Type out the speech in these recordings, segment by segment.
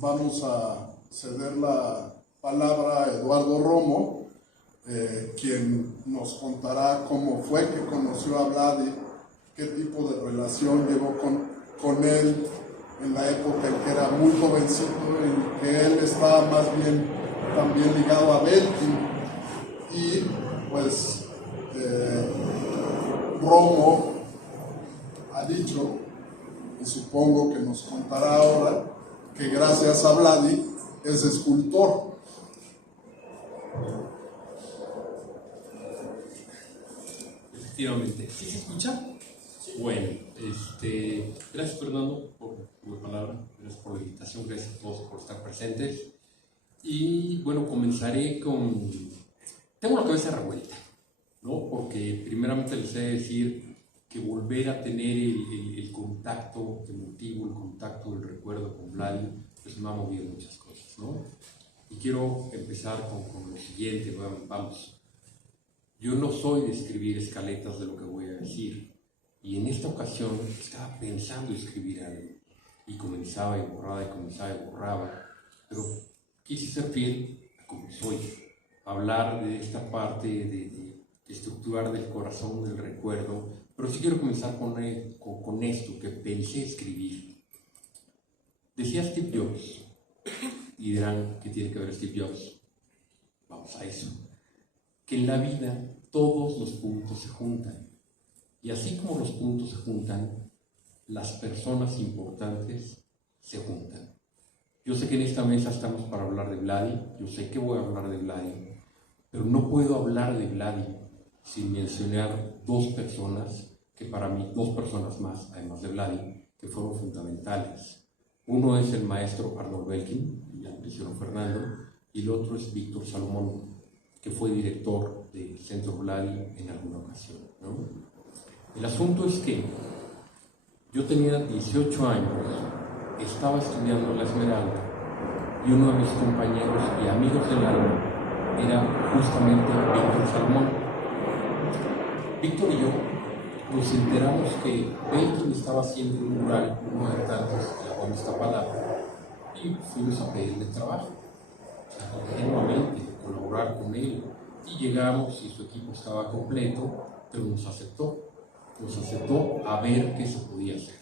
Vamos a ceder la palabra a Eduardo Romo, quien nos contará cómo fue que conoció a Vladi, qué tipo de relación llevó con él en la época en que era muy jovencito, en que él estaba más bien también ligado a Belkin. Y pues Romo ha dicho, y supongo que nos contará ahora, que gracias a Vladi es escultor. Efectivamente. ¿Sí se escucha? Sí. Bueno, gracias Fernando por tu palabra, gracias por la invitación, gracias a todos por estar presentes. Y bueno, comenzaré con... Tengo la cabeza revuelta, ¿no? Porque primeramente les he de decir que volver a tener el contacto emotivo, el contacto del recuerdo con Vladi, pues me ha movido muchas cosas, ¿no? Y quiero empezar con lo siguiente, vamos. Yo no soy de escribir escaletas de lo que voy a decir, y en esta ocasión estaba pensando escribir algo, y comenzaba y borraba, y comenzaba y borraba, pero quise ser fiel a como soy, hablar de esta parte de estructurar del corazón, del recuerdo, pero sí quiero comenzar con esto que pensé escribir. Decía Steve Jobs, y dirán, ¿qué tiene que ver Steve Jobs? Vamos a eso. Que en la vida todos los puntos se juntan. Y así como los puntos se juntan, las personas importantes se juntan. Yo sé que en esta mesa estamos para hablar de Vladi, yo sé que voy a hablar de Vladi, pero no puedo hablar de Vladi sin mencionar dos personas, que para mí, dos personas más, además de Vladi, que fueron fundamentales. Uno es el maestro Arnold Belkin, ya lo mencionó Fernando, y el otro es Víctor Salomón, que fue director del Centro Vladi en alguna ocasión, ¿no? El asunto es que yo tenía 18 años, estaba estudiando en la Esmeralda, y uno de mis compañeros y amigos del alma era justamente Víctor Salomón. Víctor y yo nos enteramos que Belkin estaba haciendo un mural, uno de tantos de la Buena Iztapalapa, y fuimos a pedirle trabajo, ingenuamente, colaborar con él, y llegamos y su equipo estaba completo, pero nos aceptó a ver qué se podía hacer.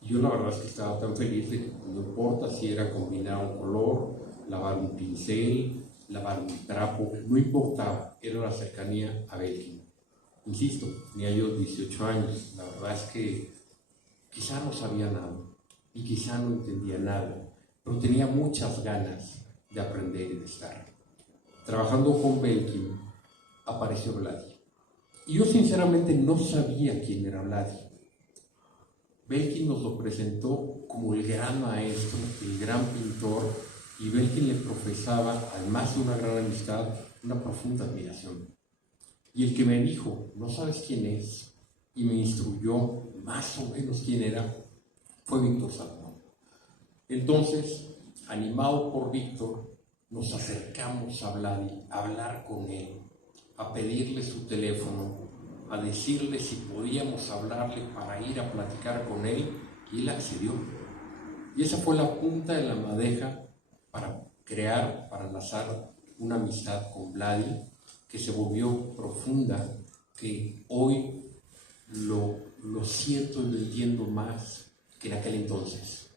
Y yo la verdad es que estaba tan feliz de que no importa si era combinar un color, lavar un pincel, lavar un trapo, no importaba, era la cercanía a Belkin. Insisto, tenía yo 18 años, la verdad es que quizá no sabía nada y quizá no entendía nada, pero tenía muchas ganas de aprender y de estar. Trabajando con Belkin, apareció Vladi. Y yo sinceramente no sabía quién era Vladi. Belkin nos lo presentó como el gran maestro, el gran pintor, y Belkin le profesaba, además de una gran amistad, una profunda admiración. Y el que me dijo, ¿no sabes quién es?, y me instruyó más o menos quién era, fue Víctor Salomón. Entonces, animado por Víctor, nos acercamos a Vladi, a hablar con él, a pedirle su teléfono, a decirle si podíamos hablarle para ir a platicar con él, y él accedió. Y esa fue la punta de la madeja para crear, para enlazar una amistad con Vladi, que se volvió profunda, que hoy lo siento y lo entiendo más que en aquel entonces.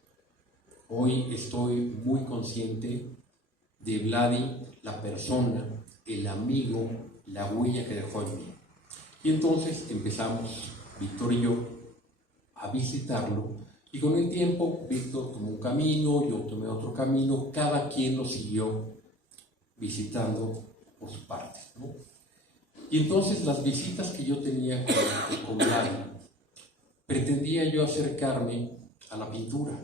Hoy estoy muy consciente de Vladi, la persona, el amigo, la huella que dejó en mí. Y entonces empezamos, Víctor y yo, a visitarlo, y con el tiempo Víctor tomó un camino, yo tomé otro camino, cada quien lo siguió visitando por su parte, ¿no? Y entonces las visitas que yo tenía con Vladi, pretendía yo acercarme a la pintura.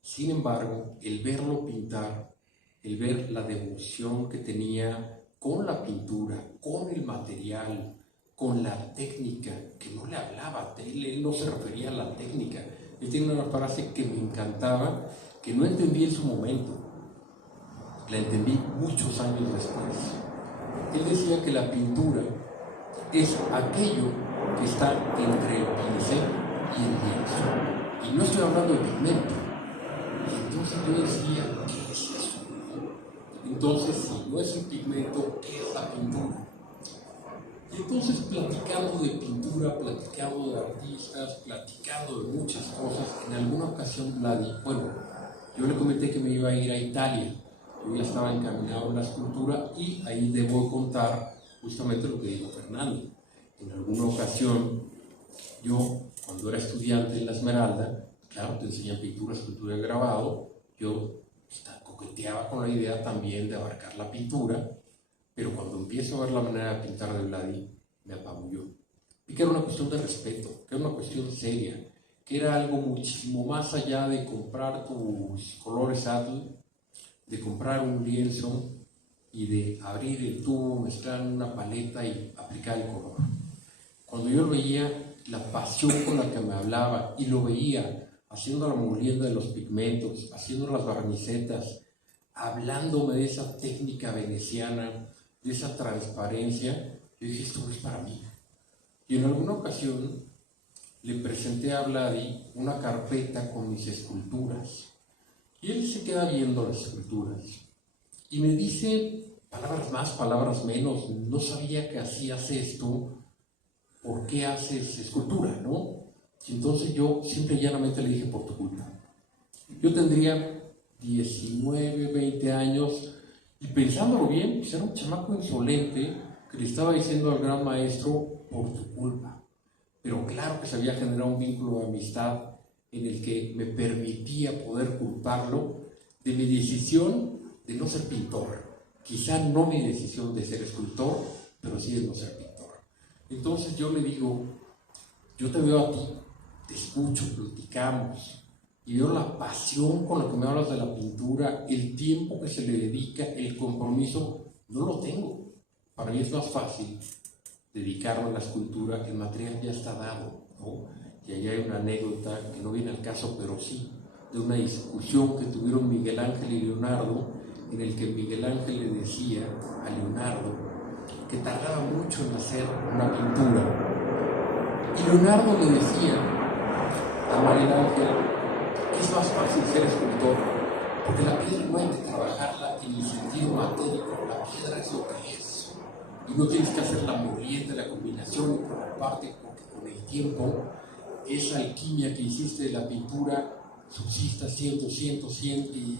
Sin embargo, el verlo pintar, el ver la devoción que tenía con la pintura, con el material, con la técnica, que no le hablaba, él no se refería a la técnica. Él tiene una frase que me encantaba, que no entendí en su momento, la entendí muchos años después. Él decía que la pintura es aquello que está entre el pincel y el lienzo. Y no estoy hablando de pigmento, Entonces yo decía, ¿qué es eso? Entonces, si no es un pigmento, ¿qué es la pintura? Y entonces, platicando de pintura, platicando de artistas, platicando de muchas cosas, en alguna ocasión yo le comenté que me iba a ir a Italia. Yo ya estaba encaminado en la escultura y ahí debo contar justamente lo que dijo Fernando. En alguna ocasión, yo, cuando era estudiante en la Esmeralda, claro, te enseñan pintura, escultura y grabado, yo coqueteaba con la idea también de abarcar la pintura, pero cuando empiezo a ver la manera de pintar de Vladi, me apabulló. Y que era una cuestión de respeto, que era una cuestión seria, que era algo muchísimo más allá de comprar tus colores Adl, de comprar un lienzo y de abrir el tubo, mezclar una paleta y aplicar el color. Cuando yo lo veía, la pasión con la que me hablaba, y lo veía haciendo la molienda de los pigmentos, haciendo las barnicetas, hablándome de esa técnica veneciana, de esa transparencia, yo dije, esto es para mí. Y en alguna ocasión le presenté a Vladi una carpeta con mis esculturas. Y él se queda viendo las esculturas y me dice palabras más, palabras menos, no sabía que hacías esto, ¿por qué haces escultura, no? Y entonces yo simple y llanamente le dije, por tu culpa. Yo tendría 19, 20 años y pensándolo bien, pues era un chamaco insolente que le estaba diciendo al gran maestro, por tu culpa. Pero claro que se había generado un vínculo de amistad en el que me permitía poder culparlo de mi decisión de no ser pintor. Quizá no mi decisión de ser escultor, pero sí de no ser pintor. Entonces yo le digo, yo te veo a ti, te escucho, platicamos, y veo la pasión con la que me hablas de la pintura, el tiempo que se le dedica, el compromiso, no lo tengo. Para mí es más fácil dedicarme a la escultura, el material ya está dado, ¿no? Y allá hay una anécdota que no viene al caso, pero sí, de una discusión que tuvieron Miguel Ángel y Leonardo, en el que Miguel Ángel le decía a Leonardo que tardaba mucho en hacer una pintura. Y Leonardo le decía a Miguel Ángel que es más fácil ser escultor, porque la piedra no hay que trabajarla en el sentido matérico, la piedra es lo que es. Y no tienes que hacer la molienda, la combinación y preocuparte, porque con el tiempo esa alquimia que hiciste de la pintura subsista 100, 200, 100 y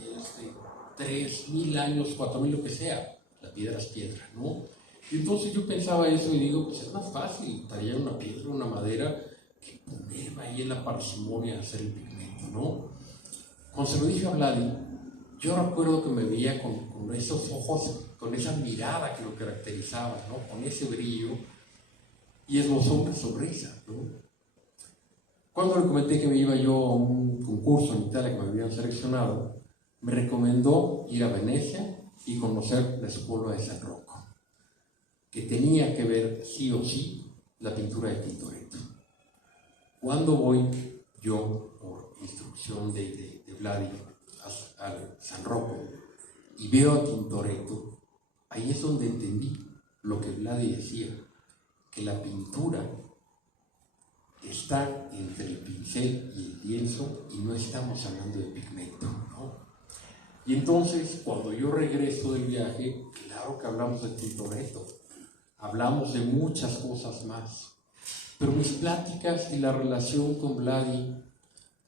3.000 años, 4.000, lo que sea. La piedra es piedra, ¿no? Y entonces yo pensaba eso y digo, pues es más fácil tallar una piedra, una madera, que ponerme ahí en la parsimonia a hacer el pigmento, ¿no? Cuando se lo dije a Vladi, yo recuerdo que me veía con esos ojos, con esa mirada que lo caracterizaba, ¿no? Con ese brillo, y esbozó una sonrisa, ¿no? Cuando le comenté que me iba yo a un concurso en Italia que me habían seleccionado, me recomendó ir a Venecia y conocer la escuela de San Rocco, que tenía que ver sí o sí la pintura de Tintoretto. Cuando voy yo, por instrucción de Vladi, a San Rocco y veo a Tintoretto, ahí es donde entendí lo que Vladi decía, que la pintura está entre el pincel y el lienzo y no estamos hablando de pigmento, ¿no? Y entonces, cuando yo regreso del viaje, claro que hablamos de Tintoretto, hablamos de muchas cosas más, pero mis pláticas y la relación con Vladi,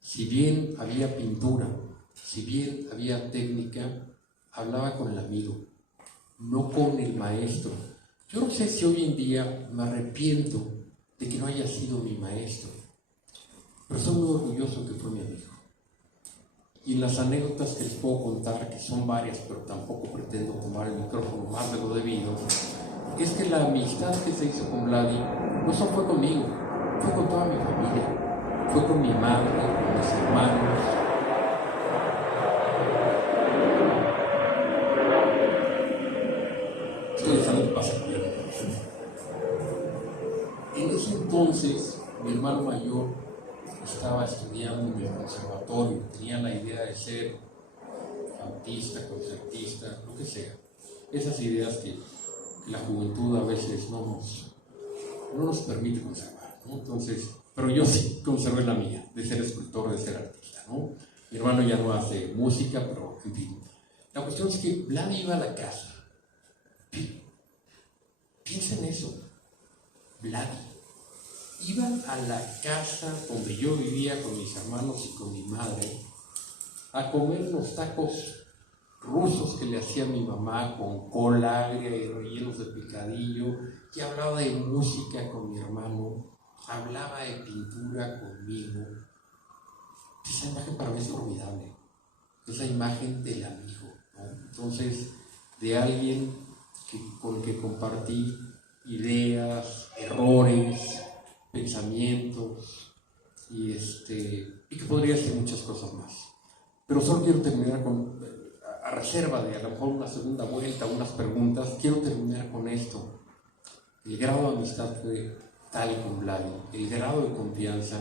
si bien había pintura, si bien había técnica, hablaba con el amigo, no con el maestro. Yo no sé si hoy en día me arrepiento de que no haya sido mi maestro, pero estoy muy orgulloso que fue mi amigo. Y en las anécdotas que les puedo contar, que son varias, pero tampoco pretendo tomar el micrófono más de lo debido, es que la amistad que se hizo con Vladi no solo fue conmigo, fue con toda mi familia, fue con mi madre, con mis hermanos. Estoy dejando que pase el tiempo. En ese entonces, mi hermano mayor estaba estudiando en el conservatorio, tenía la idea de ser flautista, concertista, lo que sea. Esas ideas que la juventud a veces no nos permite conservar, ¿no? Entonces, pero yo sí conservé la mía, de ser escultor, de ser artista, ¿no? Mi hermano ya no hace música, pero en fin. La cuestión es que Vlad iba a la casa. Piensa en eso. Vlad iba a la casa donde yo vivía con mis hermanos y con mi madre a comer los tacos rusos que le hacía mi mamá con cola agria y rellenos de picadillo, y hablaba de música con mi hermano, hablaba de pintura conmigo. Esa imagen para mí es formidable, es la imagen del amigo, ¿no? Entonces, de alguien con el que compartí ideas, errores, pensamientos, y que podría hacer muchas cosas más. Pero solo quiero terminar a reserva de a lo mejor una segunda vuelta, unas preguntas, quiero terminar con esto. El grado de amistad fue tal con Vlad, el grado de confianza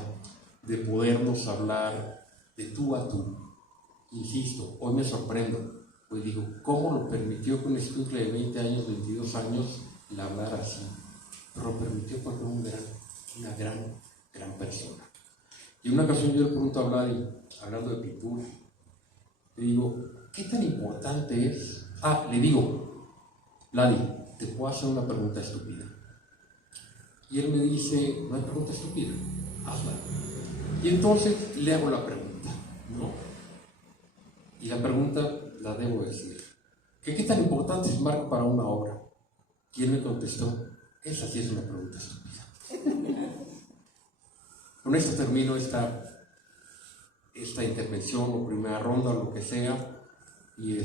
de podernos hablar de tú a tú. Insisto, hoy me sorprendo, pues digo, ¿cómo lo permitió que un estudiante de 20 años, 22 años, le hablara así? Pero lo permitió porque era una gran persona. Y en una ocasión yo le pregunto a Vlad, hablando de pintura, le digo, ¿qué tan importante es? Le digo, Vladi, te puedo hacer una pregunta estúpida. Y él me dice, no hay pregunta estúpida, hazla. Y entonces le hago la pregunta, ¿no? Y la pregunta la debo decir. ¿Qué tan importante es Marco para una obra? Y él me contestó, esa sí es una pregunta estúpida. Con esto termino esta intervención o primera ronda o lo que sea, y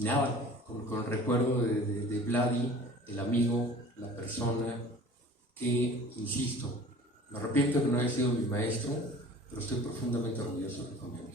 nada, con el recuerdo de Vladi, el amigo, la persona que, insisto, me arrepiento de no haber sido mi maestro, pero estoy profundamente orgulloso de mi familia.